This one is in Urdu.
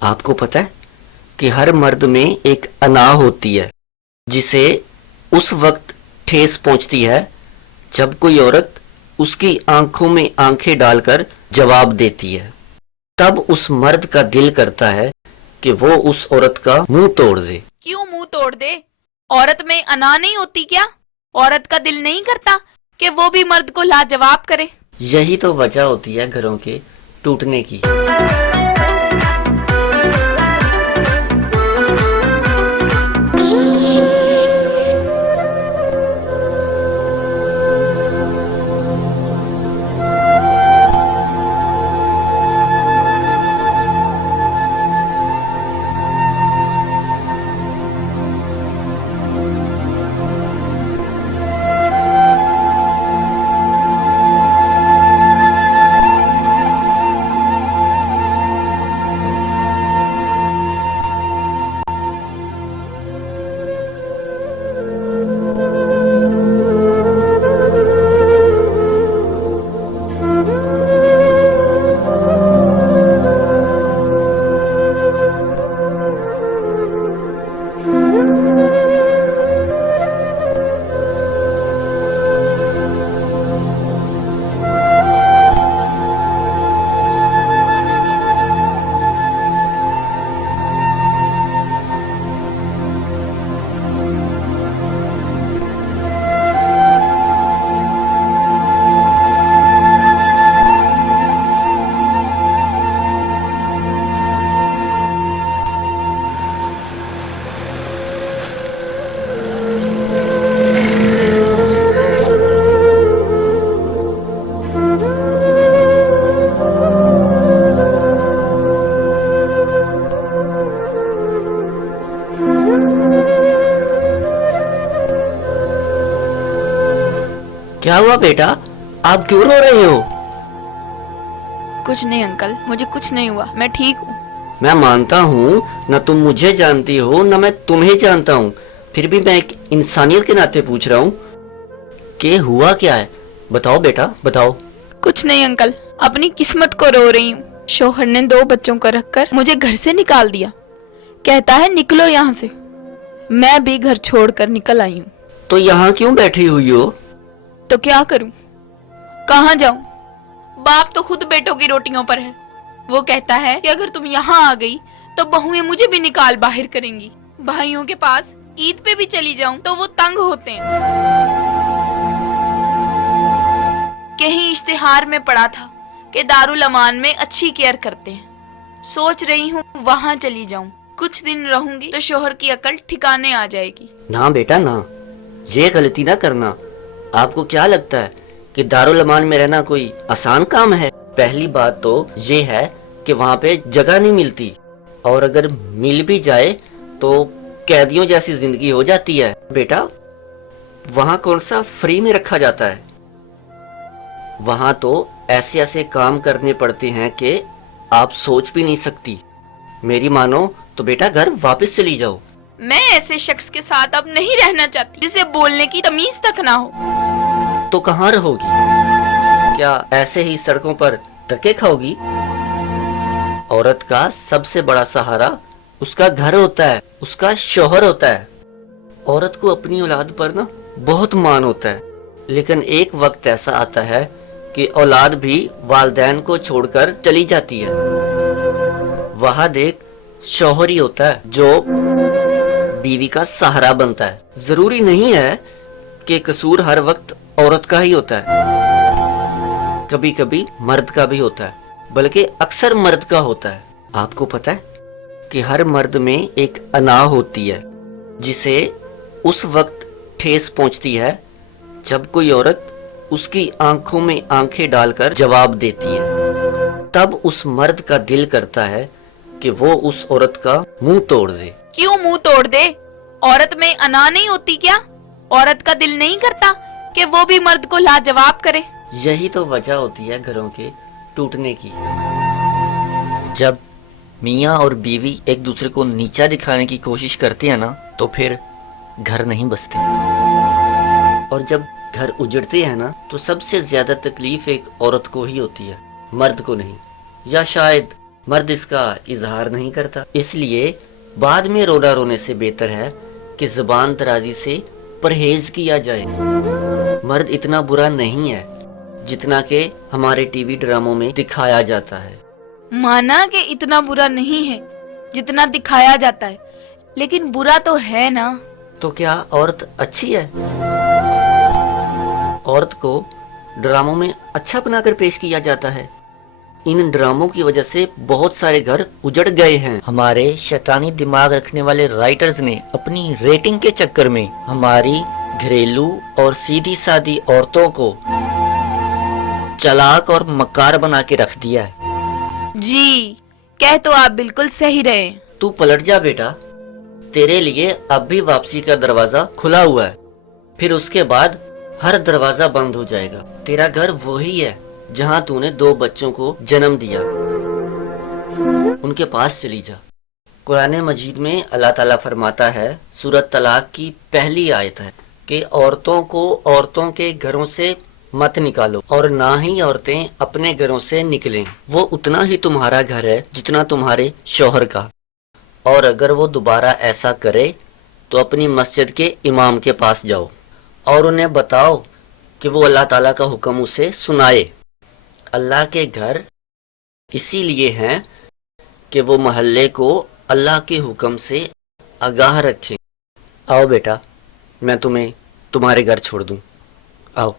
آپ کو پتہ ہے کہ ہر مرد میں ایک انا ہوتی ہے جسے اس وقت ٹھیس پہنچتی ہے جب کوئی عورت اس کی آنکھوں میں آنکھیں ڈال کر جواب دیتی ہے. تب اس مرد کا دل کرتا ہے کہ وہ اس عورت کا منہ توڑ دے. کیوں منہ توڑ دے؟ عورت میں انا نہیں ہوتی کیا؟ عورت کا دل نہیں کرتا کہ وہ بھی مرد کو لاجواب کرے؟ یہی تو وجہ ہوتی ہے گھروں کے ٹوٹنے کی. کیا ہوا بیٹا؟ آپ کیوں رو رہے ہو؟ کچھ نہیں انکل، مجھے کچھ نہیں ہوا، میں ٹھیک ہوں. میں مانتا ہوں نہ تم مجھے جانتی ہو نہ میں تمہیں جانتا ہوں، پھر بھی میں ایک انسانیت کے ناطے پوچھ رہا ہوں کہ ہوا کیا ہے. بتاؤ بیٹا بتاؤ. کچھ نہیں انکل، اپنی قسمت کو رو رہی ہوں. شوہر نے 2 بچوں کو رکھ کر مجھے گھر سے نکال دیا، کہتا ہے نکلو یہاں سے. میں بھی گھر چھوڑ کر نکل آئی ہوں. تو یہاں کیوں بیٹھی ہوئی ہو؟ تو کیا کروں؟ کہاں جاؤں؟ باپ تو خود بیٹوں کی روٹیوں پر ہے. وہ کہتا ہے کہ اگر تم یہاں آ گئی تو بہویں مجھے بھی نکال باہر کریں گی. بھائیوں کے پاس عید پہ بھی چلی جاؤں تو وہ تنگ ہوتے ہیں. کہیں اشتہار میں پڑا تھا کہ دارالامان میں اچھی کیئر کرتے ہیں. سوچ رہی ہوں وہاں چلی جاؤں. کچھ دن رہوں گی تو شوہر کی عقل ٹھکانے آ جائے گی. نہ بیٹا نہ، یہ غلطی نہ کرنا. آپ کو کیا لگتا ہے کہ دارالامان میں رہنا کوئی آسان کام ہے؟ پہلی بات تو یہ ہے کہ وہاں پہ جگہ نہیں ملتی، اور اگر مل بھی جائے تو قیدیوں جیسی زندگی ہو جاتی ہے. بیٹا وہاں کون سا فری میں رکھا جاتا ہے؟ وہاں تو ایسے ایسے کام کرنے پڑتے ہیں کہ آپ سوچ بھی نہیں سکتی. میری مانو تو بیٹا گھر واپس چلی جاؤ. میں ایسے شخص کے ساتھ اب نہیں رہنا چاہتی جسے بولنے کی تمیز تک نہ ہو. تو کہاں رہو گی؟ کیا ایسے ہی سڑکوں پر دھکے کھاؤ گی؟ عورت کا سب سے بڑا سہارا اس کا گھر ہوتا ہے، اس کا شوہر ہوتا ہے. عورت کو اپنی اولاد پر نا بہت مان ہوتا ہے، لیکن ایک وقت ایسا آتا ہے کہ اولاد بھی والدین کو چھوڑ کر چلی جاتی ہے. وہاں دیکھ شوہر ہی ہوتا ہے جو بیوی کا سہارا بنتا ہے. ضروری نہیں ہے کہ قصور ہر وقت عورت کا ہی ہوتا ہے، کبھی کبھی مرد کا بھی ہوتا ہے، بلکہ اکثر مرد کا ہوتا ہے. آپ کو پتہ ہے کہ ہر مرد میں ایک انا ہوتی ہے جسے اس وقت ٹھیس پہنچتی ہے جب کوئی عورت اس کی آنکھوں میں آنکھیں ڈال کر جواب دیتی ہے. تب اس مرد کا دل کرتا ہے کہ وہ اس عورت کا منہ توڑ دے. کیوں منہ توڑ دے؟ عورت میں انا نہیں ہوتی کیا؟ عورت کا دل نہیں کرتا کہ وہ بھی مرد کو لاجواب کرے؟ یہی تو وجہ ہوتی ہے گھروں کے ٹوٹنے کی. جب میاں اور بیوی ایک دوسرے کو نیچا دکھانے کی کوشش کرتے ہیں نا تو پھر گھر نہیں بستے. اور جب گھر اجڑتے ہیں نا تو سب سے زیادہ تکلیف ایک عورت کو ہی ہوتی ہے، مرد کو نہیں. یا شاید مرد اس کا اظہار نہیں کرتا، اس لیے بعد میں رونا رونے سے بہتر ہے کہ زبان درازی سے پرہیز کیا جائے۔ مرد اتنا برا نہیں ہے جتنا کہ ہمارے ٹی وی ڈراموں میں دکھایا جاتا ہے۔ مانا کہ اتنا برا نہیں ہے جتنا دکھایا جاتا ہے، لیکن برا تو ہے نا۔ تو کیا عورت اچھی ہے؟ عورت کو ڈراموں میں اچھا بنا کر پیش کیا جاتا ہے۔ ان ڈراموں کی وجہ سے بہت سارے گھر اجڑ گئے ہیں۔ ہمارے شیطانی دماغ رکھنے والے رائٹرز نے اپنی ریٹنگ کے چکر میں ہماری گھریلو اور سیدھی سادی عورتوں کو چالاک اور مکار بنا کے رکھ دیا ہے۔ جی کہہ تو آپ بالکل صحیح رہے۔ تو پلٹ جا بیٹا، تیرے لیے اب بھی واپسی کا دروازہ کھلا ہوا ہے، پھر اس کے بعد ہر دروازہ بند ہو جائے گا۔ تیرا گھر وہی ہے جہاں تو نے 2 بچوں کو جنم دیا، ان کے پاس چلی جا۔ قرآن مجید میں اللہ تعالیٰ فرماتا ہے، سورۃ طلاق کی پہلی آیت ہے کہ عورتوں کو عورتوں کے گھروں سے مت نکالو اور نہ ہی عورتیں اپنے گھروں سے نکلیں، وہ اتنا ہی تمہارا گھر ہے جتنا تمہارے شوہر کا، اور اگر وہ دوبارہ ایسا کرے تو اپنی مسجد کے امام کے پاس جاؤ اور انہیں بتاؤ کہ وہ اللہ تعالیٰ کا حکم اسے سنائے۔ اللہ کے گھر اسی لیے ہیں کہ وہ محلے کو اللہ کے حکم سے آگاہ رکھیں۔ آؤ بیٹا، میں تمہیں تمہارے گھر چھوڑ دوں، آؤ۔